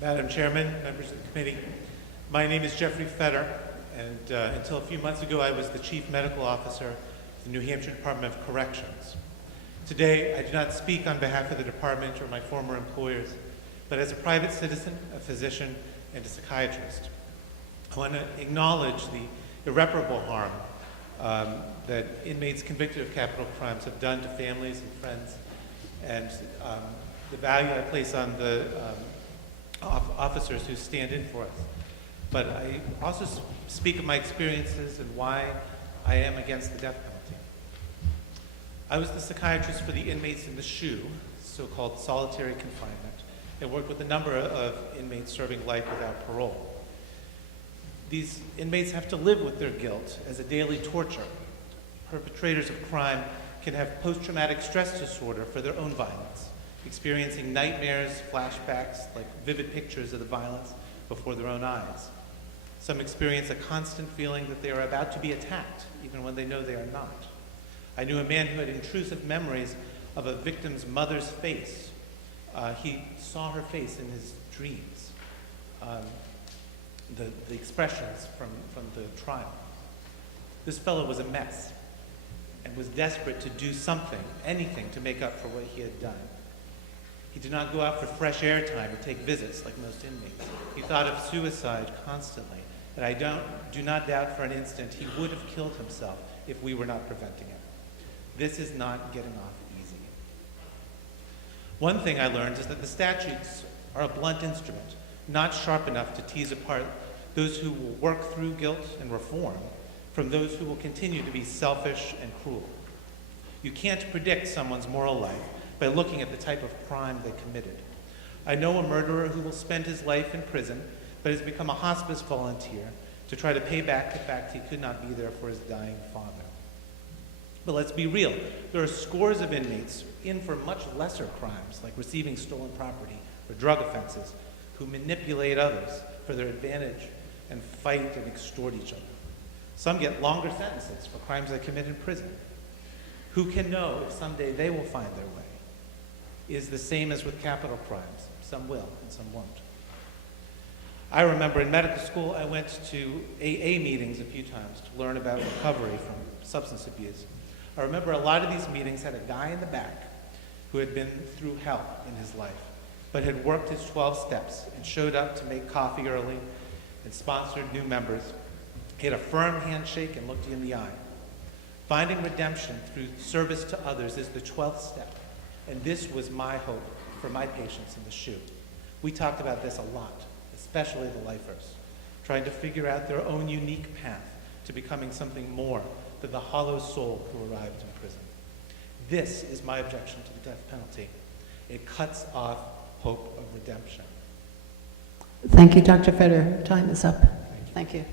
Madam Chairman, members of the committee, my name is Jeffrey Fetter, and until a few months ago I was the Chief Medical Officer of the New Hampshire Department of Corrections. Today, I do not speak on behalf of the department or my former employers, but as a private citizen, a physician, and a psychiatrist. I want to acknowledge the irreparable harm that inmates convicted of capital crimes have done to families and friends, and the value I place on the officers who stand in for us. But I also speak of my experiences and why I am against the death penalty. I was the psychiatrist for the inmates in the SHU, so-called solitary confinement, and worked with a number of inmates serving life without parole. These inmates have to live with their guilt as a daily torture. Perpetrators of crime can have post-traumatic stress disorder for their own violence, experiencing nightmares, flashbacks, like vivid pictures of the violence before their own eyes. Some experience a constant feeling that they are about to be attacked, even when they know they are not. I knew a man who had intrusive memories of a victim's mother's face. He saw her face in his dreams, the expressions from the trial. This fellow was a mess and was desperate to do something, anything, to make up for what he had done. He did not go out for fresh air time or take visits like most inmates. He thought of suicide constantly, and I do not doubt for an instant he would have killed himself if we were not preventing him. This is not getting off easy. One thing I learned is that the statutes are a blunt instrument, not sharp enough to tease apart those who will work through guilt and reform from those who will continue to be selfish and cruel. You can't predict someone's moral life by looking at the type of crime they committed. I know a murderer who will spend his life in prison, but has become a hospice volunteer to try to pay back the fact he could not be there for his dying father. But let's be real, there are scores of inmates in for much lesser crimes, like receiving stolen property or drug offenses, who manipulate others for their advantage and fight and extort each other. Some get longer sentences for crimes they commit in prison. Who can know if someday they will find their way? Is the same as with capital crimes. Some will and some won't. I remember in medical school I went to AA meetings a few times to learn about recovery from substance abuse. I remember a lot of these meetings had a guy in the back who had been through hell in his life, but had worked his 12 steps and showed up to make coffee early and sponsored new members. He had a firm handshake and looked you in the eye. Finding redemption through service to others is the 12th step. And this was my hope for my patients in the SHU. We talked about this a lot, especially the lifers, trying to figure out their own unique path to becoming something more than the hollow soul who arrived in prison. This is my objection to the death penalty. It cuts off hope of redemption. Thank you, Dr. Fetter. Time is up. Thank you.